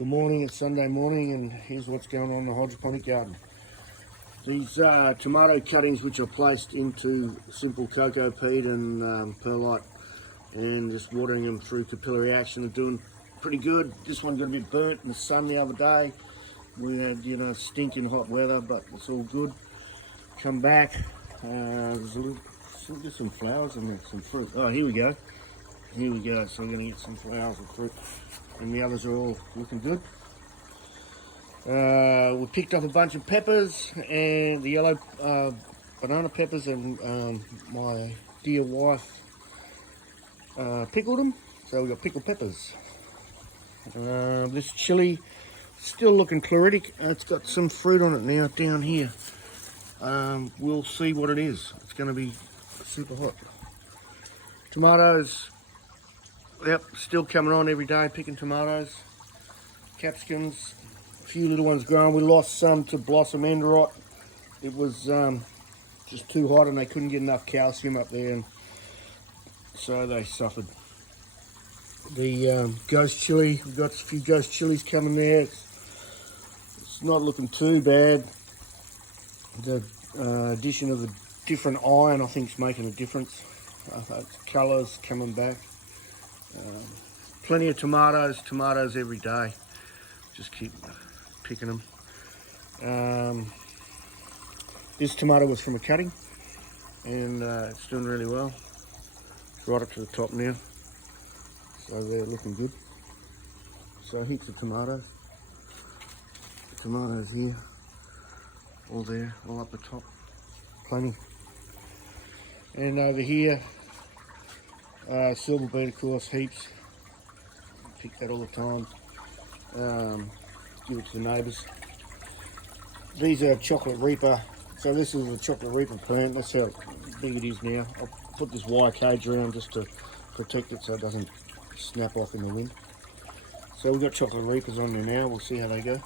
Good morning, it's Sunday morning and here's what's going on in the hydroponic garden. These tomato cuttings which are placed into simple cocoa peat and perlite and just watering them through capillary action are doing pretty good. This one got a bit burnt in the sun the other day. We had, stinking hot weather, but it's all good. Come back, there's some flowers in there, some fruit. Oh, here we go. Here we go, so I'm going to get some flowers and fruit. And the others are all looking good. We picked up a bunch of peppers and the yellow banana peppers, and my dear wife pickled them, so we got pickled peppers. This chili still looking chloritic. It's got some fruit on it now down here. We'll see what it is. It's going to be super hot. Tomatoes, yep, still coming on every day, picking tomatoes. Capsicums, a few little ones growing. We lost some to blossom end rot. It was just too hot and they couldn't get enough calcium up there, and so they suffered. The ghost chili, we've got a few ghost chilies coming there. It's not looking too bad. The addition of the different iron, I think, is making a difference. Colours coming back. Plenty of tomatoes every day. Just keep picking them. This tomato was from a cutting, and it's doing really well. It's right up to the top now, so they're looking good. So heaps of tomatoes. The tomatoes here, all there, all up the top, plenty. And over here, silver beet, of course, heaps. Pick that all the time. Give it to the neighbours. These are chocolate reaper. So this is a chocolate reaper plant. That's how big it is now. I'll put this wire cage around just to protect it so it doesn't snap off in the wind. So we've got chocolate reapers on there now. We'll see how they go.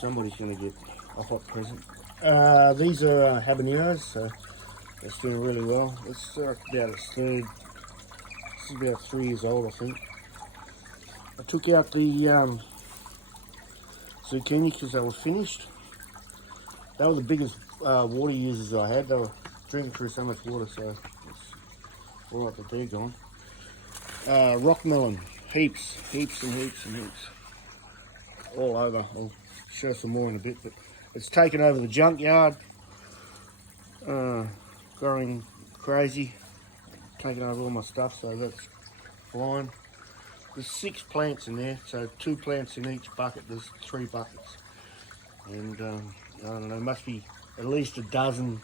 Somebody's going to get a hot present. These are habaneros, so it's doing really well. It's about its third. This is about 3 years old, I think. I took out the zucchini because they were finished. They were the biggest water users I had. They were drinking through so much water, so it's alright that they're gone. Rock melon, heaps and heaps. All over. I'll show some more in a bit, but it's taken over the junkyard. Growing crazy. Taking over all my stuff, so that's fine. There's 6 plants in there, so 2 plants in each bucket. There's 3 buckets, and I don't know, must be at least a dozen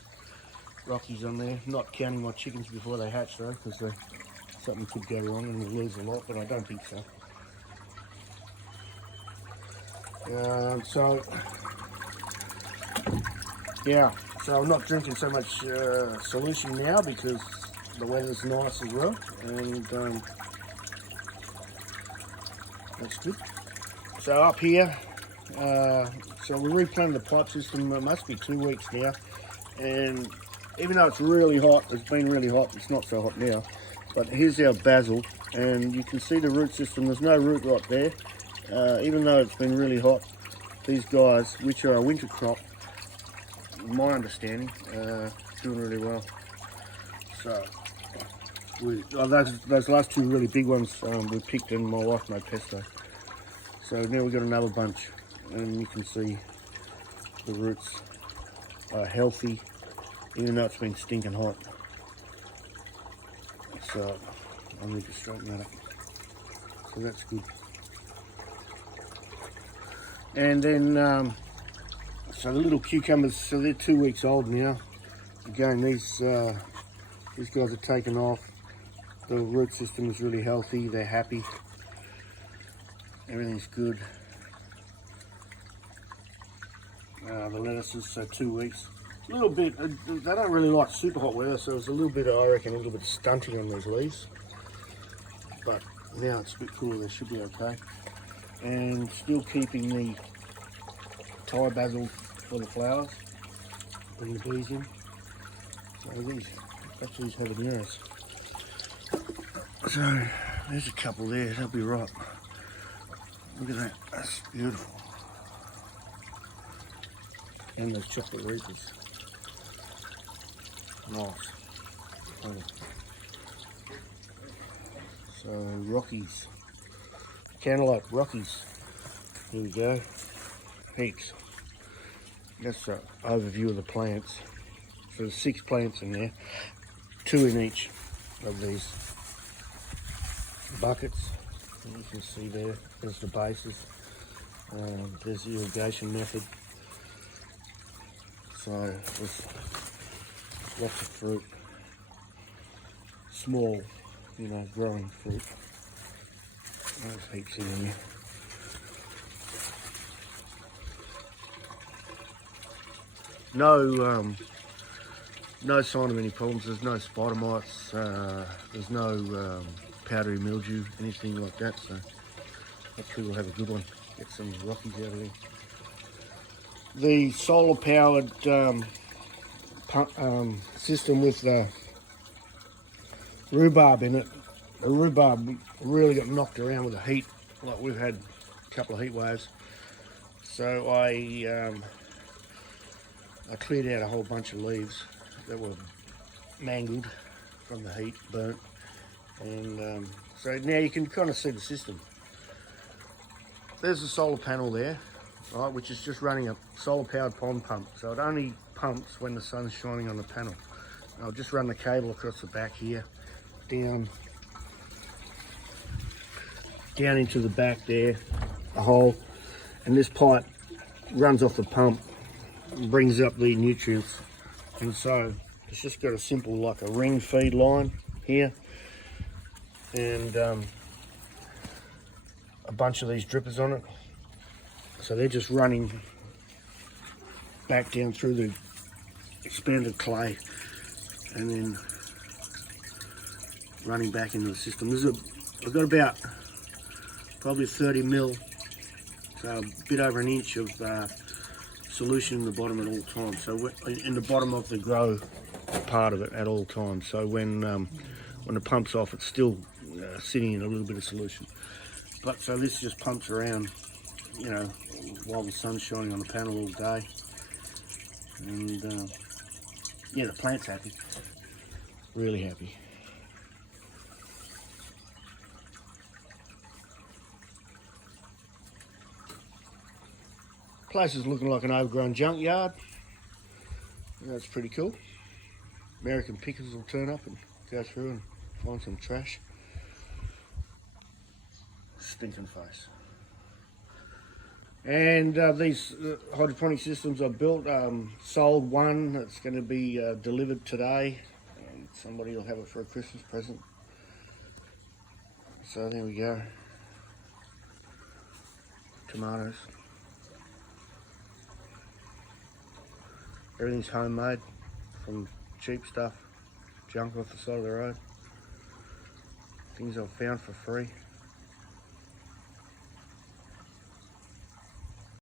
Rockies on there, not counting my chickens before they hatch though, because something could go wrong and we'll lose a lot, but I don't think so. So I'm not drinking so much solution now because the weather's nice as well, and that's good. So up here, so we replanted the pipe system. It must be 2 weeks now, and even though it's really hot, it's been really hot, it's not so hot now, but here's our basil, and you can see the root system. There's no root rot there, even though it's been really hot. These guys, which are a winter crop, in my understanding, doing really well. So those last 2 really big ones we picked, and my wife made pesto. So now we've got another bunch, and you can see the roots are healthy, even though it's been stinking hot. So I need to straighten that up. So that's good. And then, so the little cucumbers, so they're 2 weeks old now. Again, these guys are taken off. The root system is really healthy. They're happy. Everything's good. The lettuces, so 2 weeks. A little bit, they don't really like super hot weather, so there's a little bit, I reckon, a little bit of stunting on those leaves. But now it's a bit cooler, they should be okay. And still keeping the Thai basil for the flowers, bring the bees in. So that's these habaneros. So there's a couple there, they'll be right. Look at that, that's beautiful. And those chocolate reapers. Nice. Oh. So Rockies, cantaloupe Rockies. Here we go. Heaps. That's an overview of the plants. So there's 6 plants in there, 2 in each of these buckets. And you can see there's the bases. There's the irrigation method. So there's lots of fruit. Small, growing fruit. There's heaps in there. No sign of any problems. There's no spider mites. There's no powdery mildew, anything like that. So hopefully we'll have a good one. Get some Rockies out of there. The solar powered system with the rhubarb in it. The rhubarb really got knocked around with the heat. Like we've had a couple of heat waves. So I cleared out a whole bunch of leaves that were mangled from the heat, burnt. And so now you can kind of see the system. There's a solar panel there, right, which is just running a solar powered pond pump. So it only pumps when the sun's shining on the panel. I'll just run the cable across the back here, down into the back there, a hole, and this pipe runs off the pump and brings up the nutrients. And so it's just got a simple, like a ring feed line here, and a bunch of these drippers on it. So they're just running back down through the expanded clay and then running back into the system. I've got about probably 30 mil, so a bit over an inch of solution in the bottom at all times. So in the bottom of the grow part of it at all times. So when the pump's off, it's still sitting in a little bit of solution. But so this just pumps around, while the sun's shining on the panel all day. And yeah, the plant's happy, really happy. Place is looking like an overgrown junkyard. That's pretty cool. American pickers will turn up and go through and find some trash. Stinking face. And these hydroponic systems I built, sold one that's going to be delivered today, and somebody will have it for a Christmas present. So there we go. Tomatoes. Everything's homemade from cheap stuff, junk off the side of the road. Things I've found for free.